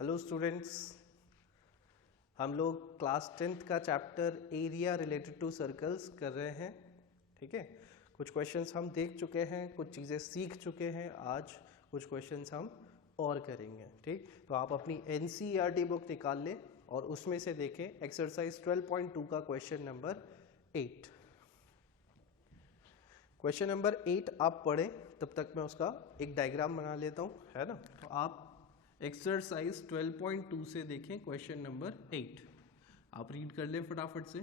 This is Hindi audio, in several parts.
हेलो स्टूडेंट्स, हम लोग क्लास 10th का chapter area related to circles कर रहे हैं। ठीक है, कुछ क्वेश्चंस हम देख चुके हैं, कुछ चीज़ें सीख चुके हैं। आज कुछ क्वेश्चंस हम और करेंगे। ठीक, तो आप अपनी NCERT बुक निकाल लें और उसमें से देखें एक्सरसाइज 12.2 का क्वेश्चन नंबर 8। क्वेश्चन नंबर 8 आप पढ़ें, तब तक मैं उसका एक डायग्राम बना लेता हूँ, है ना। तो आप एक्सरसाइज 12.2 से देखें क्वेश्चन नंबर 8। आप रीड कर लें फटाफट से।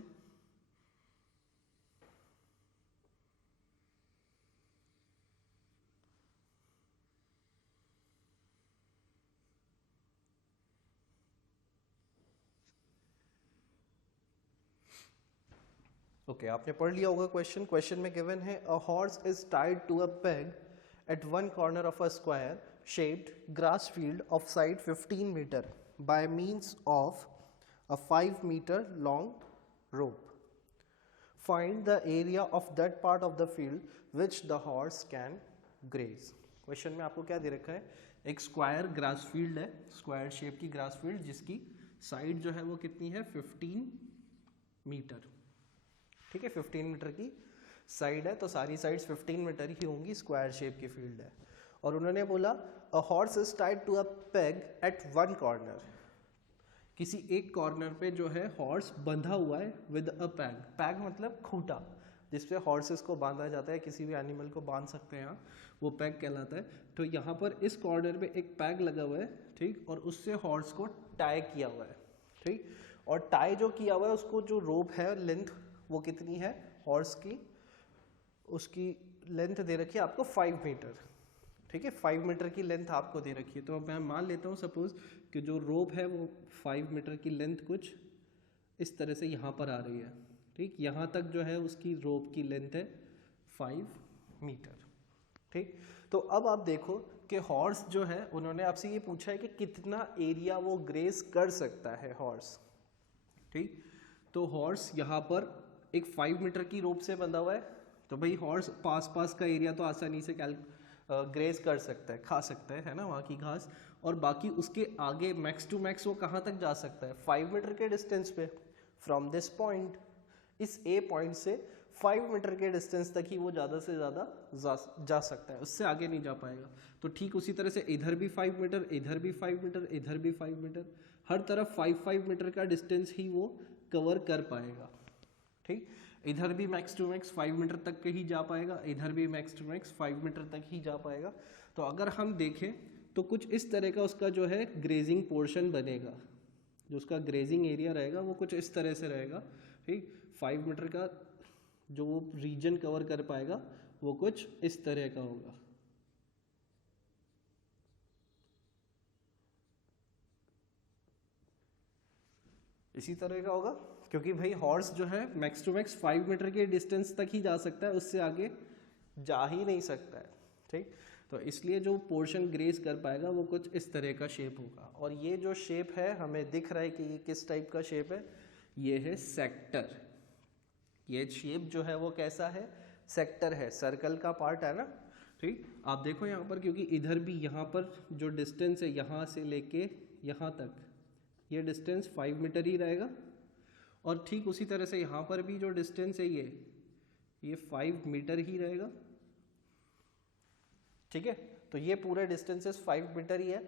ओके, आपने पढ़ लिया होगा क्वेश्चन। क्वेश्चन में गिवन है a horse is tied to a peg at one corner of a square shaped grass field of side 15 meter by means of a 5 meter long rope. Find the area of that part of the field which the horse can graze. Question में आपको क्या दे रखा है, एक स्क्वायर ग्रास फील्ड है, स्क्वायर शेप की ग्रास फील्ड जिसकी साइड जो है वो कितनी है 15 मीटर। ठीक है, 15 मीटर की साइड है, तो सारी साइड्स 15 मीटर ही होंगी, स्क्वायर शेप की फील्ड है। और उन्होंने बोला a horse is tied to a peg at one corner, किसी एक कॉर्नर पे जो है हॉर्स बंधा हुआ है विद अ पैग। पैग मतलब खूंटा, जिसपे हॉर्सेस को बांधा जाता है, किसी भी एनिमल को बांध सकते हैं यहाँ, वो पैग कहलाता है। तो यहाँ पर इस कॉर्नर पे एक पैग लगा हुआ है, ठीक, और उससे हॉर्स को टाई किया हुआ है। ठीक, और टाई जो किया हुआ है उसको जो रोप है लेंथ वो कितनी है हॉर्स की, उसकी लेंथ दे रखी है आपको 5 मीटर। ठीक है, 5 मीटर की लेंथ आपको दे रखी है। तो अब मैं मान लेता हूँ सपोज कि जो रोप है वो 5 मीटर की लेंथ कुछ इस तरह से यहाँ पर आ रही है। ठीक, यहाँ तक जो है उसकी रोप की लेंथ है 5 मीटर। ठीक, तो अब आप देखो कि हॉर्स जो है, उन्होंने आपसे ये पूछा है कि कितना एरिया वो ग्रेस कर सकता है हॉर्स। ठीक, तो हॉर्स यहाँ पर एक 5 मीटर की रोप से बंधा हुआ है, तो भाई हॉर्स पास का एरिया तो आसानी से ग्रेस कर सकता है, खा सकता है ना वहाँ की घास। और बाकी उसके आगे मैक्स टू मैक्स वो कहाँ तक जा सकता है 5 मीटर के डिस्टेंस पे। फ्रॉम दिस पॉइंट, इस ए पॉइंट से 5 मीटर के डिस्टेंस तक ही वो ज़्यादा से ज़्यादा जा सकता है, उससे आगे नहीं जा पाएगा। तो ठीक उसी तरह से इधर भी 5 मीटर, इधर भी 5 मीटर, इधर भी 5 मीटर, हर तरफ 5 मीटर का डिस्टेंस ही वो कवर कर पाएगा। ठीक, इधर भी मैक्स टू मैक्स 5 मीटर तक के ही जा पाएगा, इधर भी मैक्स टू मैक्स 5 मीटर तक ही जा पाएगा। तो अगर हम देखें तो कुछ इस तरह का उसका जो है ग्रेजिंग पोर्शन बनेगा, जो उसका ग्रेजिंग एरिया रहेगा वो कुछ इस तरह से रहेगा। ठीक, 5 मीटर का जो वो रीजन कवर कर पाएगा वो कुछ इस तरह का होगा। इसी तरह का होगा, क्योंकि भाई हॉर्स जो है मैक्स टू मैक्स 5 मीटर के डिस्टेंस तक ही जा सकता है, उससे आगे जा ही नहीं सकता है। ठीक, तो इसलिए जो पोर्शन ग्रेस कर पाएगा वो कुछ इस तरह का शेप होगा। और ये जो शेप है हमें दिख रहा है कि ये किस टाइप का शेप है, ये है सेक्टर। ये शेप जो है वो कैसा है, सेक्टर है, सर्कल का पार्ट है ना। ठीक, आप देखो यहाँ पर, क्योंकि इधर भी यहाँ पर जो डिस्टेंस है यहाँ से लेके यहाँ तक, ये डिस्टेंस 5 मीटर ही रहेगा। और ठीक उसी तरह से यहाँ पर भी जो डिस्टेंस है ये 5 मीटर ही रहेगा। ठीक है, तो ये पूरे डिस्टेंसेस 5 मीटर ही है।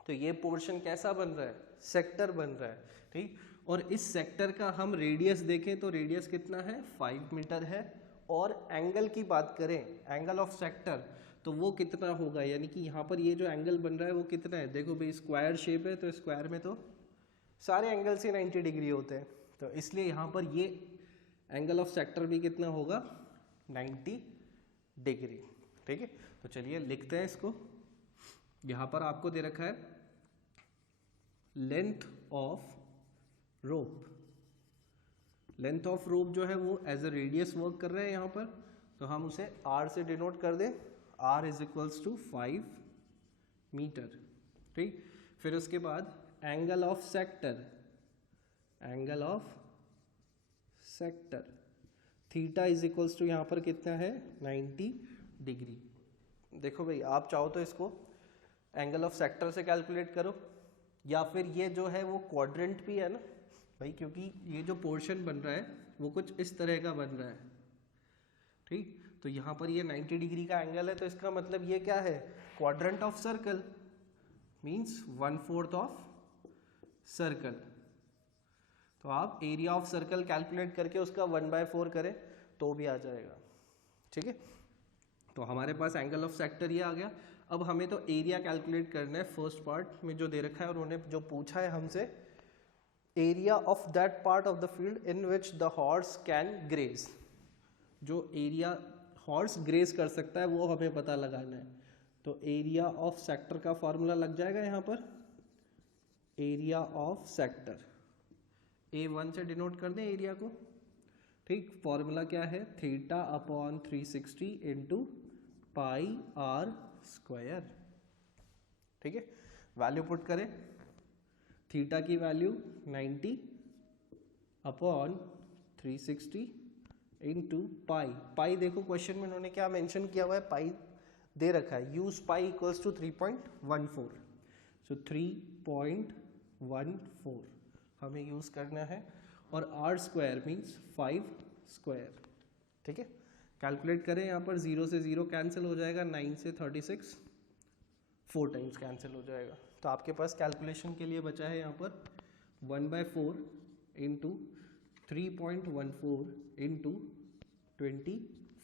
तो ये पोर्शन कैसा बन रहा है, सेक्टर बन रहा है। ठीक, और इस सेक्टर का हम रेडियस देखें तो रेडियस कितना है 5 मीटर है। और एंगल की बात करें, एंगल ऑफ सेक्टर, तो वो कितना होगा, यानी कि यहाँ पर ये जो एंगल बन रहा है वो कितना है। देखो भाई स्क्वायर शेप है, तो स्क्वायर में तो सारे एंगल से 90 डिग्री होते हैं, तो इसलिए यहाँ पर ये एंगल ऑफ सेक्टर भी कितना होगा 90 डिग्री। ठीक है, तो चलिए लिखते हैं इसको। यहाँ पर आपको दे रखा है length of rope. Length of rope जो है वो एज अ रेडियस वर्क कर रहे हैं यहाँ पर, तो हम उसे r से डिनोट कर दें। r is equals to 5 metre. ठीक, फिर उसके बाद angle of sector, angle of sector theta is equals to यहाँ पर कितना है 90 डिग्री। देखो भाई, आप चाहो तो इसको एंगल ऑफ सेक्टर से कैलकुलेट करो, या फिर ये जो है वो क्वाड्रेंट भी है ना भाई, क्योंकि ये जो पोर्शन बन रहा है वो कुछ इस तरह का बन रहा है, ठीक। तो यहाँ पर ये 90 डिग्री का एंगल है, तो इसका मतलब ये क्या है, quadrant of circle means 1/4 of circle. तो आप एरिया ऑफ सर्कल कैलकुलेट करके उसका 1/4 करें तो भी आ जाएगा, ठीक है। तो हमारे पास एंगल ऑफ सेक्टर ये आ गया। अब हमें तो एरिया कैलकुलेट करना है। फर्स्ट पार्ट में जो दे रखा है उन्होंने जो पूछा है हमसे, area of that part of the field in which the horse can graze. जो एरिया हॉर्स ग्रेज कर सकता है वो हमें पता लगाना है। तो एरिया ऑफ सेक्टर का फॉर्मूला लग जाएगा यहाँ पर, एरिया ऑफ सेक्टर A1 से डिनोट कर दें एरिया को, ठीक। फॉर्मूला क्या है, θ/360 इंटू पाई r स्क्वायर, ठीक है। वैल्यू पुट करें, थीटा की वैल्यू 90/360 इंटू पाई देखो क्वेश्चन में उन्होंने क्या मेंशन किया हुआ है, पाई दे रखा है, यूज पाई इक्वल्स टू 3.14, सो 3.14 हमें यूज करना है, और r स्क्वायर मीन्स 5 स्क्वायर, ठीक है। कैलकुलेट करें, यहाँ पर 0 से 0 कैंसिल हो जाएगा, 9 से 36 4 टाइम्स कैंसिल हो जाएगा। तो आपके पास कैलकुलेशन के लिए बचा है यहाँ पर 1/4 इंटू 3.14 इंटू 25,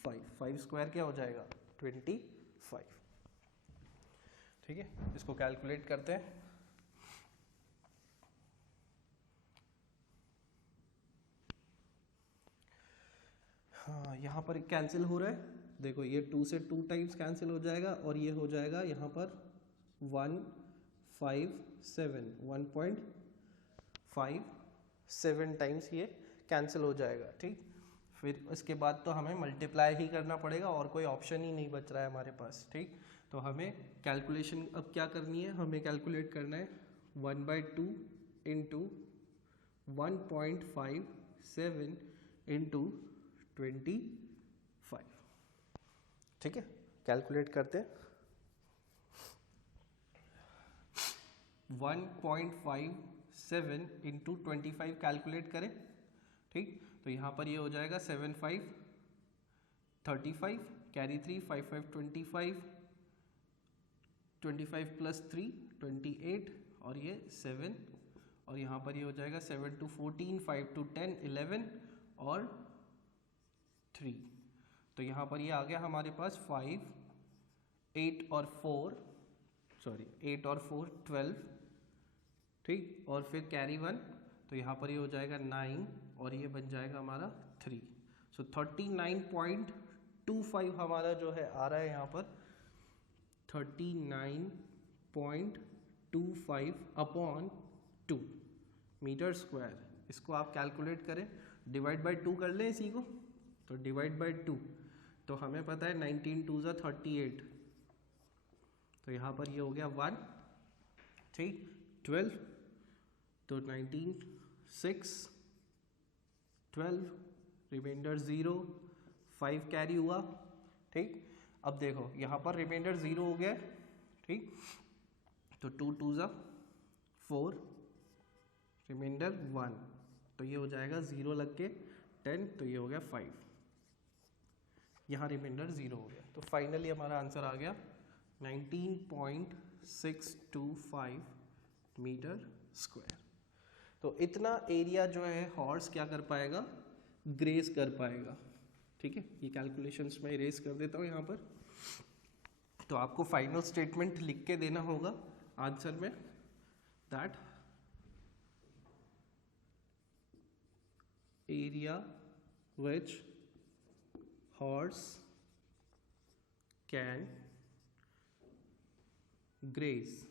5 स्क्वायर क्या हो जाएगा 25, ठीक है। इसको कैलकुलेट करते हैं। हाँ, यहाँ पर कैंसिल हो रहा है, देखो ये 2 से 2 टाइम्स कैंसिल हो जाएगा, और ये हो जाएगा यहाँ पर 1.57 टाइम्स ये कैंसिल हो जाएगा, ठीक। फिर इसके बाद तो हमें मल्टीप्लाई ही करना पड़ेगा, और कोई ऑप्शन ही नहीं बच रहा है हमारे पास, ठीक। तो हमें कैलकुलेशन अब क्या करनी है, हमें कैलकुलेट करना है 1/2 इंटू 1.57 इंटू 25, ठीक है। कैलकुलेट करते हैं, 1.57 इंटू 25 कैलकुलेट करें, ठीक। तो यहाँ पर ये हो जाएगा 7 5 35, कैरी 3 5 5 25, 25 प्लस 3 28, और ये 7, और यहाँ पर ये हो जाएगा 7 to 14, 5 to 10 11 और 3। तो यहाँ पर ये आ गया हमारे पास 5 8 और 4 12, ठीक। और फिर कैरी 1, तो यहाँ पर ये हो जाएगा 9, और ये बन जाएगा हमारा 3। सो 39.25 हमारा जो है आ रहा है यहाँ पर 39.25/2 मीटर स्क्वायर। इसको आप कैलकुलेट करें, डिवाइड बाय 2 कर लें इसी को, तो डिवाइड बाय 2, तो हमें पता है 19 2 ज़ा 38, तो यहाँ पर ये हो गया 1, ठीक। 12, तो 19 6 12, रिमाइंडर 0, 5 कैरी हुआ, ठीक। अब देखो यहाँ पर रिमाइंडर 0 हो गया, ठीक। तो 2 2 ज़ा 4, रिमाइंडर 1, तो ये हो जाएगा 0 लग के 10, तो ये हो गया 5, यहाँ रिमाइंडर 0 हो गया। तो फाइनली हमारा आंसर आ गया 19.625 मीटर स्क्वायर। तो इतना एरिया जो है हॉर्स क्या कर पाएगा, ग्रेस कर पाएगा, ठीक है। ये कैलकुलेशंस में इरेज कर देता हूँ यहाँ पर। तो आपको फाइनल स्टेटमेंट लिख के देना होगा आंसर में, that area which horse can graze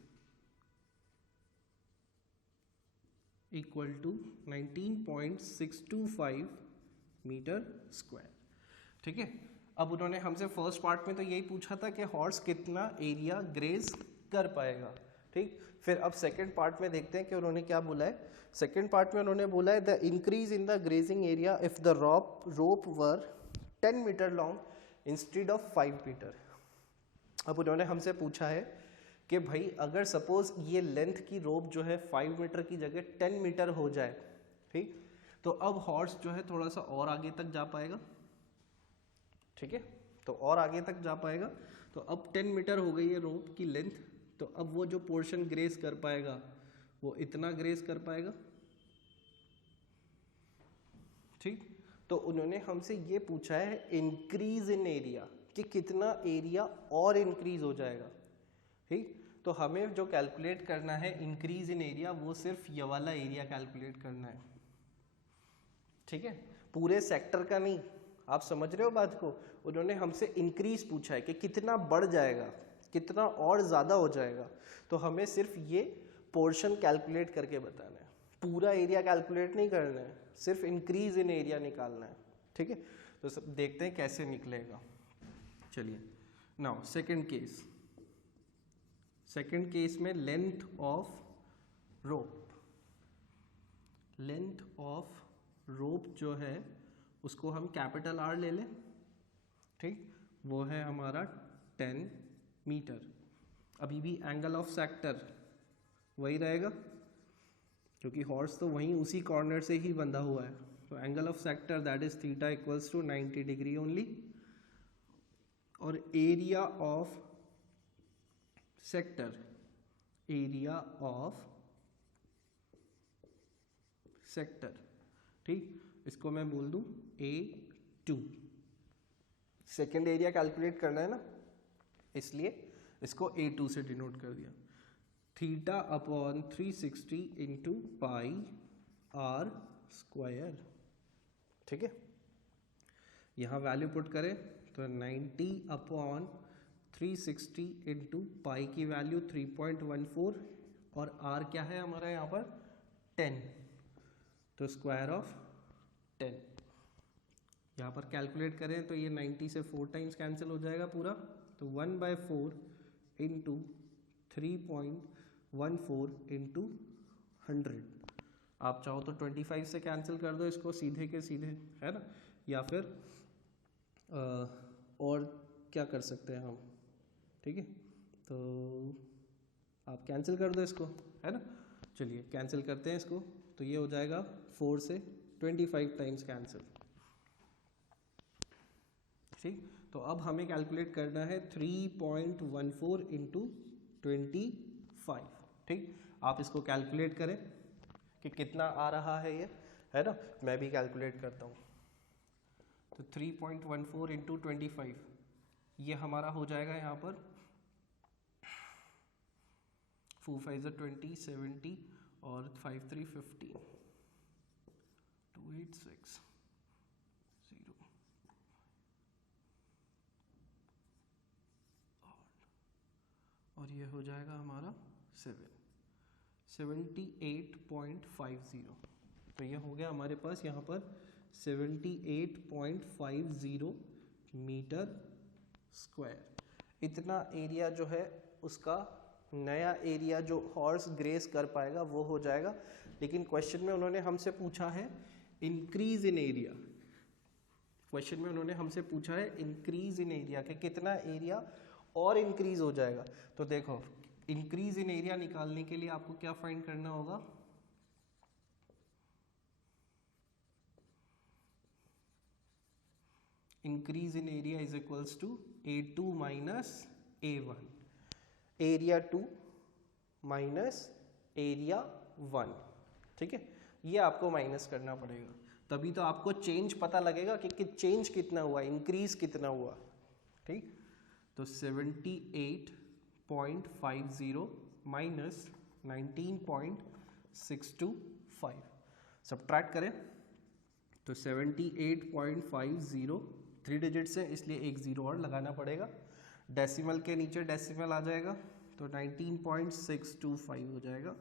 equal to 19.625 metre square, ठीक है। अब उन्होंने हमसे फर्स्ट पार्ट में तो यही पूछा था कि हॉर्स कितना एरिया ग्रेज कर पाएगा, ठीक। फिर अब सेकंड पार्ट में देखते हैं कि उन्होंने क्या बोला है। सेकंड पार्ट में उन्होंने बोला है the increase in the grazing area if the rope were 10 metre long instead of 5 metre. अब उन्होंने हमसे पूछा है कि भाई अगर सपोज ये लेंथ की रोप जो है 5 मीटर की जगह 10 मीटर हो जाए, ठीक, तो अब हॉर्स जो है थोड़ा सा और आगे तक जा पाएगा, ठीक है, तो और आगे तक जा पाएगा। तो अब 10 मीटर हो गई है रोप की लेंथ, तो अब वो जो पोर्शन ग्रेस कर पाएगा वो इतना ग्रेस कर पाएगा, ठीक। तो उन्होंने हमसे ये पूछा है इंक्रीज इन एरिया, कि कितना एरिया और इंक्रीज हो जाएगा, ठीक। तो हमें जो कैलकुलेट करना है इंक्रीज इन एरिया, वो सिर्फ ये वाला एरिया कैलकुलेट करना है, ठीक है, पूरे सेक्टर का नहीं। आप समझ रहे हो बात को? उन्होंने हमसे इंक्रीज पूछा है कि कितना बढ़ जाएगा, कितना और ज़्यादा हो जाएगा, तो हमें सिर्फ ये पोर्शन कैलकुलेट करके बताना है, पूरा एरिया कैलकुलेट नहीं करना है, सिर्फ इंक्रीज इन एरिया निकालना है, ठीक है। तो सब देखते हैं कैसे निकलेगा। चलिए नाउ सेकंड केस में लेंथ ऑफ रोप जो है उसको हम कैपिटल आर ले लें, ठीक, वो है हमारा 10 मीटर। अभी भी एंगल ऑफ सेक्टर वही रहेगा क्योंकि हॉर्स तो वहीं उसी कॉर्नर से ही बंधा हुआ है, तो angle of sector that is theta equals to 90 degree only. और एरिया ऑफ सेक्टर ठीक, इसको मैं बोल दूं A2। सेकेंड एरिया कैलकुलेट करना है ना, इसलिए इसको A2 से डिनोट कर दिया। Theta upon 360 into pi r square, ठीक है। यहाँ वैल्यू पुट करें तो 90 अपॉन 360 इंटू पाई की वैल्यू 3.14 और आर क्या है हमारा यहाँ पर 10, तो स्क्वायर ऑफ 10। यहाँ पर कैलकुलेट करें तो ये 90 से 4 टाइम्स कैंसिल हो जाएगा पूरा, तो 1/4 इंटू 3.14 इंटू 100। आप चाहो तो 25 से कैंसिल कर दो इसको सीधे के सीधे, है ना, या फिर और क्या कर सकते हैं हम, ठीक है, तो आप कैंसिल कर दो इसको, है ना। चलिए कैंसिल करते हैं इसको, तो ये हो जाएगा 4 से 25 टाइम्स कैंसिल, ठीक। तो अब हमें कैलकुलेट करना है 3.14 इंटू 25, ठीक। आप इसको कैलकुलेट करें कि कितना आ रहा है ये, है ना, मैं भी कैलकुलेट करता हूँ। तो 3.14 इंटू 25 ये हमारा हो जाएगा यहाँ पर 4 5 20 70 और 5 3 50 286 0 और ये हो जाएगा हमारा 78.50। तो ये हो गया हमारे पास यहाँ पर 78.50 मीटर स्क्वायर। इतना एरिया जो है उसका नया एरिया जो हॉर्स ग्रेस कर पाएगा वो हो जाएगा। लेकिन क्वेश्चन में उन्होंने हमसे पूछा है इंक्रीज इन एरिया, क्वेश्चन में उन्होंने हमसे पूछा है इंक्रीज इन एरिया कि कितना एरिया और इंक्रीज हो जाएगा। तो देखो इंक्रीज इन एरिया निकालने के लिए आपको क्या फाइंड करना होगा, increase in area is equals to A2 minus A1, area 2 minus area 1, ठीक है, ये आपको माइनस करना पड़ेगा, तभी तो आपको चेंज पता लगेगा कि चेंज कितना हुआ, इंक्रीज कितना हुआ, ठीक। तो 78.50 माइनस 19.625 सब्ट्रैक्ट करें तो 78.50 3 डिजिट्स है इसलिए एक जीरो और लगाना पड़ेगा, डेसिमल के नीचे डेसिमल आ जाएगा तो 19.625 हो जाएगा।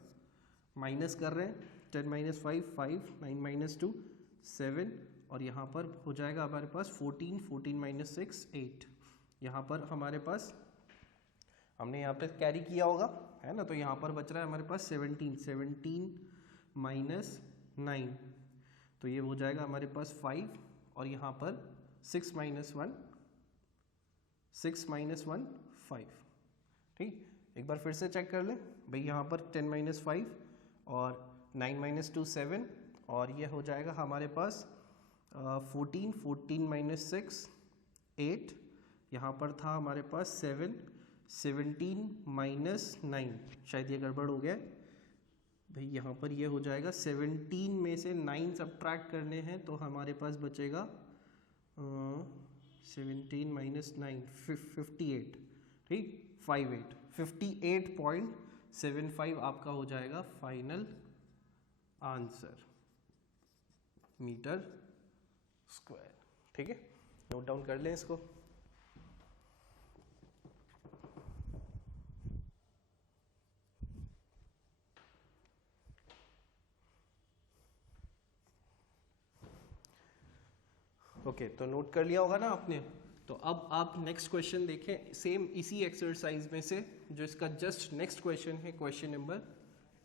माइनस कर रहे हैं 10 माइनस 5 5 9 माइनस 2 7 और यहाँ पर हो जाएगा हमारे पास 14 14 माइनस 6 8। यहाँ पर हमारे पास हमने यहाँ पे कैरी किया होगा, है ना, तो यहाँ पर बच रहा है हमारे पास 17 माइनस 9, तो ये हो जाएगा हमारे पास 5 और यहाँ पर 6 माइनस 1 5, ठीक। एक बार फिर से चेक कर लें भाई, यहाँ पर 10 - 5 और 9 - 2 7, और ये हो जाएगा हमारे पास 14 14 - 6 8, यहाँ पर था हमारे पास 7 17 - 9, शायद ये गड़बड़ हो गया भाई। यहाँ पर ये हो जाएगा 17 में से 9 सब्ट्रैक्ट करने हैं तो हमारे पास बचेगा 17 - 9 58, ठीक 58 58.75 आपका हो जाएगा फाइनल आंसर मीटर स्क्वायर। ठीक है, नोट डाउन कर लें इसको। ओके, तो नोट कर लिया होगा ना आपने। तो अब आप नेक्स्ट क्वेश्चन देखें, सेम इसी एक्सरसाइज में से जो इसका जस्ट नेक्स्ट क्वेश्चन है, क्वेश्चन नंबर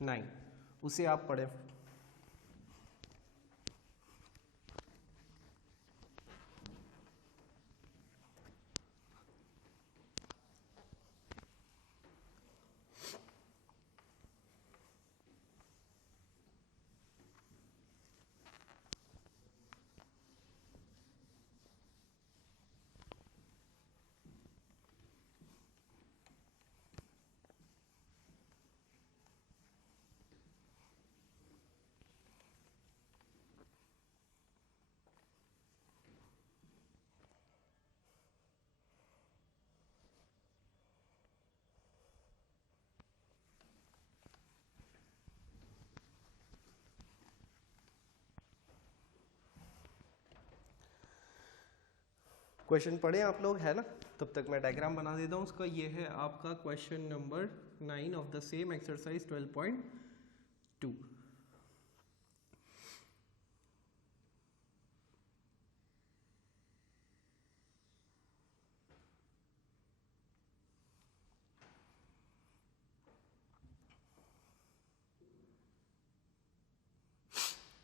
9, उसे आप पढ़ें। क्वेश्चन पढ़े आप लोग, है ना? तब तक मैं डायग्राम बना देता हूँ उसका। ये है आपका question number 9 of the same exercise 12.2।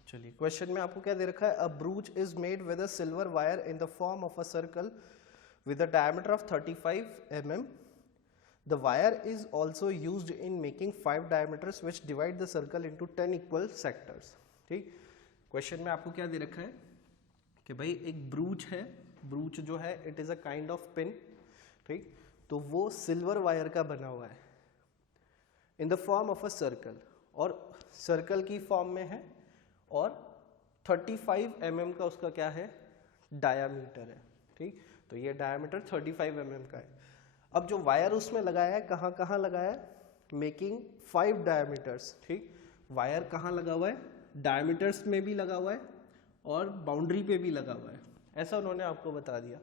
चलिए, क्वेश्चन में आपको क्या दे रखा है? A brooch is made with a silver wire in the form of a circle with a diameter of 35 mm. The wire is also used in making 5 diameters which divide the circle into 10 equal sectors. ठीक, क्वेश्चन में आपको क्या दे रखा है कि भाई एक ब्रूच है, ब्रूच जो है it is a kind of pin, ठीक, तो वो सिल्वर वायर का बना हुआ है इन the form of a circle, और सर्कल की फॉर्म में है, और 35 mm का उसका क्या है, डायामीटर है। ठीक, तो ये डायमीटर 35 mm का है। अब जो वायर उसमें लगाया है, कहाँ कहाँ लगाया है? Making 5 diameters. ठीक, वायर कहाँ लगा हुआ है? डायमीटर्स में भी लगा हुआ है और बाउंड्री पे भी लगा हुआ है, ऐसा उन्होंने आपको बता दिया।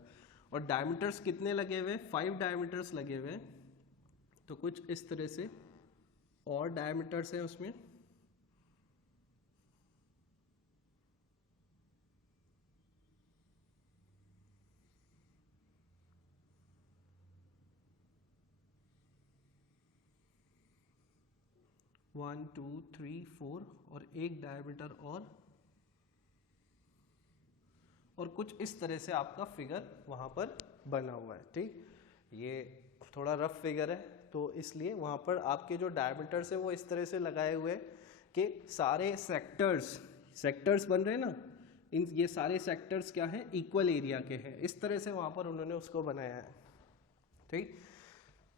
और डायमीटर्स कितने लगे हुए? 5 डायमीटर्स लगे हुए हैं। तो कुछ इस तरह से और डायमीटर्स हैं उसमें। वन, टू, थ्री, 4 और एक डायमीटर और कुछ इस तरह से आपका फिगर वहाँ पर बना हुआ है। ठीक, ये थोड़ा रफ फिगर है तो इसलिए वहाँ पर आपके जो डायमीटर्स है वो इस तरह से लगाए हुए हैं कि सारे सेक्टर्स बन रहे हैं ना, इन ये सारे सेक्टर्स क्या हैं? इक्वल एरिया के हैं। इस तरह से वहाँ पर उन्होंने उसको बनाया है। ठीक,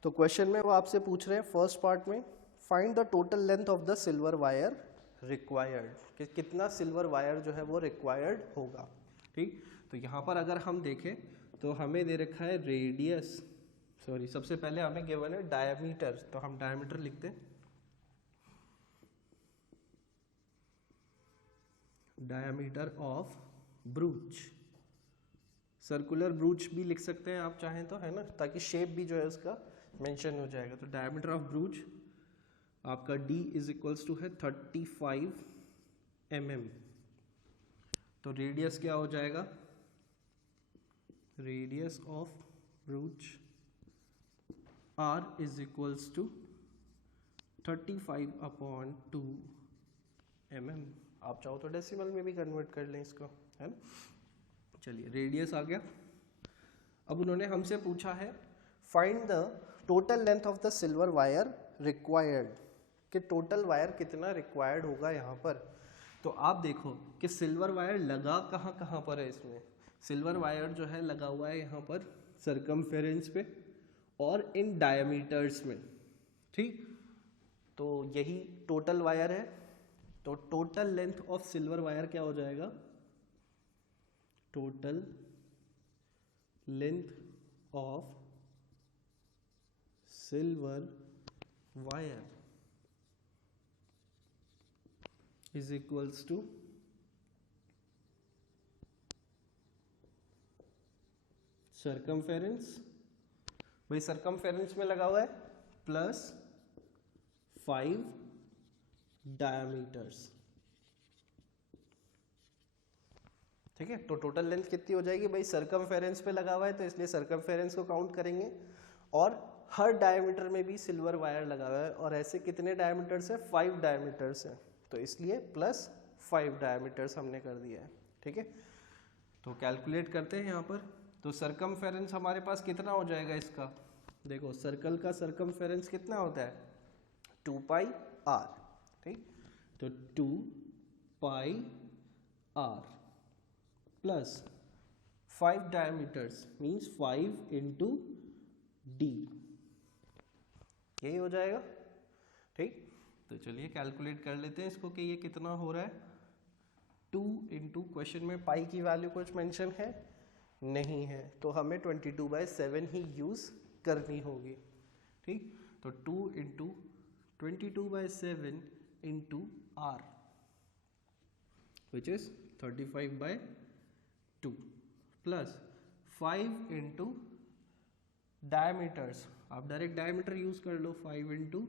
तो क्वेश्चन में वो आपसे पूछ रहे हैं फर्स्ट पार्ट में, find the total length of the silver wire required, कि कितना सिल्वर वायर जो है वो रिक्वायर्ड होगा। ठीक, तो यहाँ पर अगर हम देखें तो हमें दे रखा है रेडियस, सॉरी सबसे पहले हमें गिवन है डायमीटर, तो हम डायमीटर लिखते हैं। डायमीटर ऑफ ब्रूच, सर्कुलर ब्रूच भी लिख सकते हैं आप चाहें तो, है ना, ताकि शेप भी जो है उसका मेंशन हो जाएगा। तो डायमीटर ऑफ ब्रूच आपका D इज इक्वल्स टू है 35 mm। तो रेडियस क्या हो जाएगा? Radius of brooch R is equals to 35/2 mm। आप चाहो तो डेसिमल में भी कन्वर्ट कर लें इसको, है ना। चलिए, रेडियस आ गया। अब उन्होंने हमसे पूछा है find the total length of the silver wire required, कि टोटल वायर कितना रिक्वायर्ड होगा यहाँ पर। तो आप देखो कि सिल्वर वायर लगा कहाँ कहाँ पर है, इसमें सिल्वर वायर जो है लगा हुआ है यहाँ पर सरकमफेरेंस पे और इन डायमीटर्स में, ठीक। तो यही टोटल वायर है। तो total length of silver wire क्या हो जाएगा, total length of silver wire is equals to circumference, भाई सरकमफेरेंस में लगा हुआ है प्लस 5 डायमीटर्स, ठीक है। तो टोटल लेंथ कितनी हो जाएगी भाई, सरकमफेरेंस पे लगा हुआ है तो इसलिए सरकमफेरेंस को काउंट करेंगे, और हर डायमीटर में भी सिल्वर वायर लगा हुआ है, और ऐसे कितने डायमीटर्स है, 5 डायमीटर्स है, तो इसलिए प्लस 5 डायमीटर्स हमने कर दिया है, ठीक है। तो कैलकुलेट करते हैं यहाँ पर। तो सरकमफेरेंस हमारे पास कितना हो जाएगा इसका, देखो सर्कल का सरकमफेरेंस कितना होता है, 2 पाई r, ठीक। तो 2 पाई r plus 5 diameters means 5 into d, यही हो जाएगा, ठीक। तो चलिए कैलकुलेट कर लेते हैं इसको कि ये कितना हो रहा है। 2 इंटू, क्वेश्चन में पाई की वैल्यू कुछ मेंशन है नहीं है, तो हमें 22/7 ही यूज करनी होगी, ठीक। तो 2 into 22/7 into r which is 35/2 plus 5 into diameters, आप डायरेक्ट डायमीटर यूज कर लो, 5 इंटू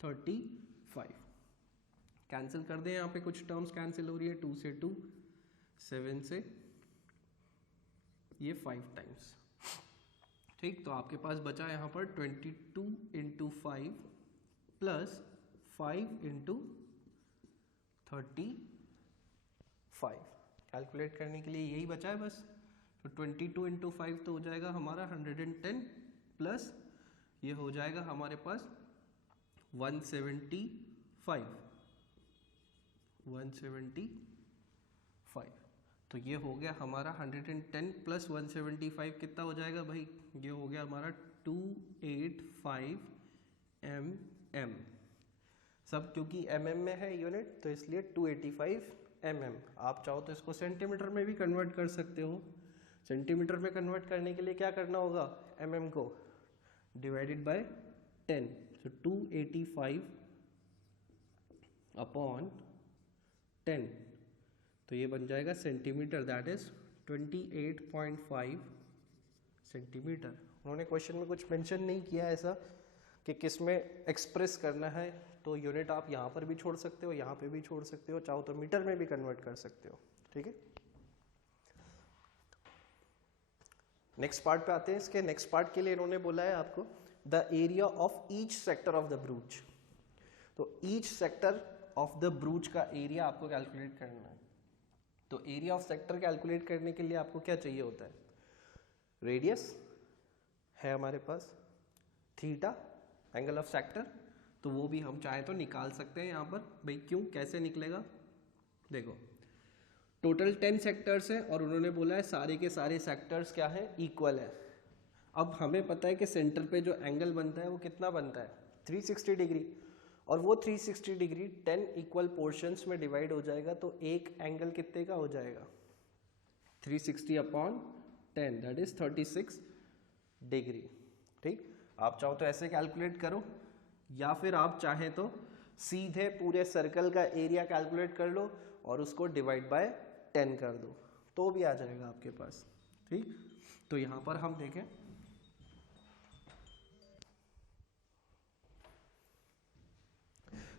35, कैंसिल कर दें, यहाँ पे कुछ टर्म्स कैंसिल हो रही है, 2 से 2, 7 से ये 5 टाइम्स, ठीक। तो आपके पास बचा यहाँ पर 22 इंटू 5 प्लस 5 इंटू 35, कैलकुलेट करने के लिए यही बचा है बस। तो 22 इंटू 5 तो हो जाएगा हमारा 110 प्लस ये हो जाएगा हमारे पास 175, तो ये हो गया हमारा 110 प्लस 175 कितना हो जाएगा भाई, ये हो गया हमारा 285 mm, सब क्योंकि mm में है यूनिट तो इसलिए 285 mm। आप चाहो तो इसको सेंटीमीटर में भी कन्वर्ट कर सकते हो। सेंटीमीटर में कन्वर्ट करने के लिए क्या करना होगा, mm को डिवाइडेड बाय 10, तो 285 अपॉन 10, तो ये बन जाएगा सेंटीमीटर, दैट इज 28.5 सेंटीमीटर। उन्होंने क्वेश्चन में कुछ मेंशन नहीं किया ऐसा कि किस में एक्सप्रेस करना है, तो यूनिट आप यहाँ पर भी छोड़ सकते हो, यहाँ पे भी छोड़ सकते हो, चाहो तो मीटर में भी कन्वर्ट कर सकते हो, ठीक है। नेक्स्ट पार्ट पे आते हैं। इसके नेक्स्ट पार्ट के लिए इन्होंने बोला है आपको the area of each sector of the brooch, तो each sector of the brooch का एरिया आपको कैलकुलेट करना है। तो एरिया ऑफ सेक्टर कैलकुलेट करने के लिए आपको क्या चाहिए होता है, रेडियस है हमारे पास, थीटा एंगल ऑफ सेक्टर, तो वो भी हम चाहे तो निकाल सकते हैं यहाँ पर। भाई क्यों, कैसे निकलेगा, देखो टोटल 10 सेक्टर्स हैं और उन्होंने बोला है सारे के सारे सेक्टर्स क्या हैं, इक्वल है। अब हमें पता है कि सेंटर पे जो एंगल बनता है वो कितना बनता है, 360 डिग्री, और वो 360 डिग्री 10 इक्वल पोर्शंस में डिवाइड हो जाएगा, तो एक एंगल कितने का हो जाएगा, 360 अपॉन 10, दैट इज 36 डिग्री, ठीक। आप चाहो तो ऐसे कैलकुलेट करो, या फिर आप चाहें तो सीधे पूरे सर्कल का एरिया कैलकुलेट कर लो और उसको डिवाइड बाय 10 कर दो, तो भी आ जाएगा आपके पास, ठीक। तो यहाँ पर हम देखें,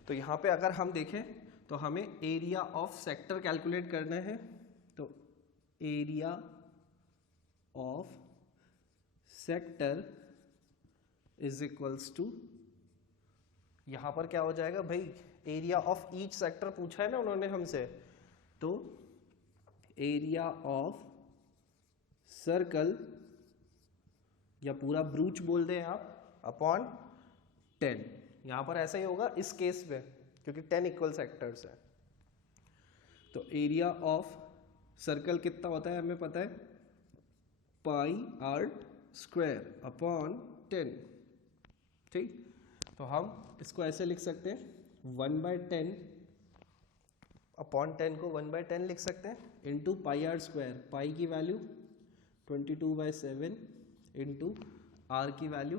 तो यहाँ पे अगर हम देखें तो हमें एरिया ऑफ सेक्टर कैलकुलेट करना है, तो area of sector is equals to, यहाँ पर क्या हो जाएगा भाई, एरिया ऑफ ईच सेक्टर पूछा है ना उन्होंने हमसे, तो एरिया ऑफ सर्कल या पूरा ब्रूच बोल दें आप, अपॉन 10। यहाँ पर ऐसा ही होगा इस केस में क्योंकि 10 इक्वल सेक्टर्स है। तो एरिया ऑफ सर्कल कितना होता है हमें पता है, पाई आर स्क्वायर अपॉन 10। ठीक, तो हम इसको ऐसे लिख सकते हैं 1/10 अपॉन 10 को 1/10 लिख सकते हैं इंटू पाई आर स्क्वायर। पाई की वैल्यू 22/7 इंटू आर की वैल्यू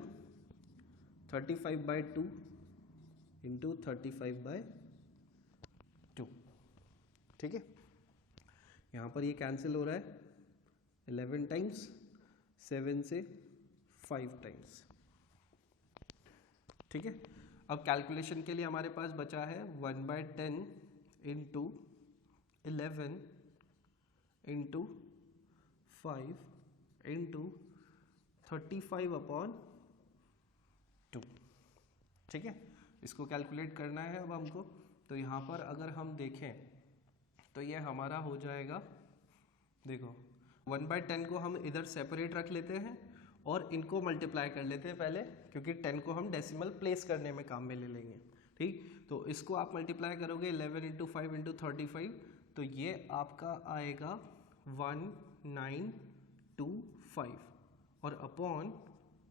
35/2 इंटू 35/2। ठीक है, यहाँ पर ये कैंसिल हो रहा है 11 टाइम्स, 7 से 5 टाइम्स। ठीक है, अब कैलकुलेशन के लिए हमारे पास बचा है 1/10 इंटू 11 इंटू 5 इंटू 35/2। ठीक है, इसको कैलकुलेट करना है अब हमको। तो यहाँ पर अगर हम देखें तो ये हमारा हो जाएगा, देखो 1/10 को हम इधर सेपरेट रख लेते हैं और इनको मल्टीप्लाई कर लेते हैं पहले, क्योंकि 10 को हम डेसिमल प्लेस करने में काम में ले लेंगे। ठीक, तो इसको आप मल्टीप्लाई करोगे 11 इंटू 5 इंटू 35, तो ये आपका आएगा 1925 और अपॉन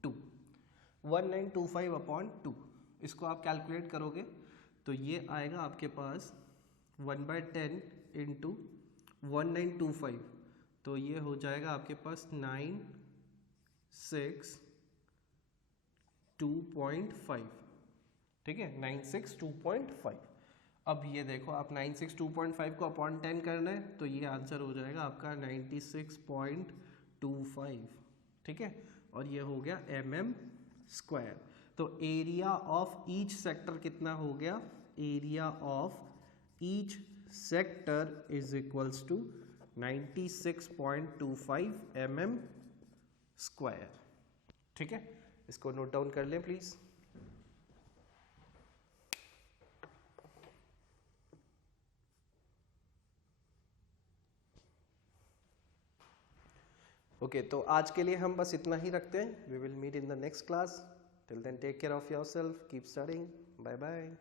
2, 1925 अपॉन 2। इसको आप कैलकुलेट करोगे तो ये आएगा आपके पास 1/10 इंटू 1925, तो ये हो जाएगा आपके पास 962.5। ठीक है, 962.5। अब ये देखो आप 962.5 को अपॉन 10 करना है तो ये आंसर हो जाएगा आपका 96.25। ठीक है, और ये हो गया mm²। तो एरिया ऑफ ईच सेक्टर कितना हो गया, area of each sector is equals to 96.25 mm²। ठीक है, इसको नोट डाउन कर लें प्लीज। ओके, तो आज के लिए हम बस इतना ही रखते हैं। We will meet in the next class. Till then take care of yourself, keep studying, bye bye.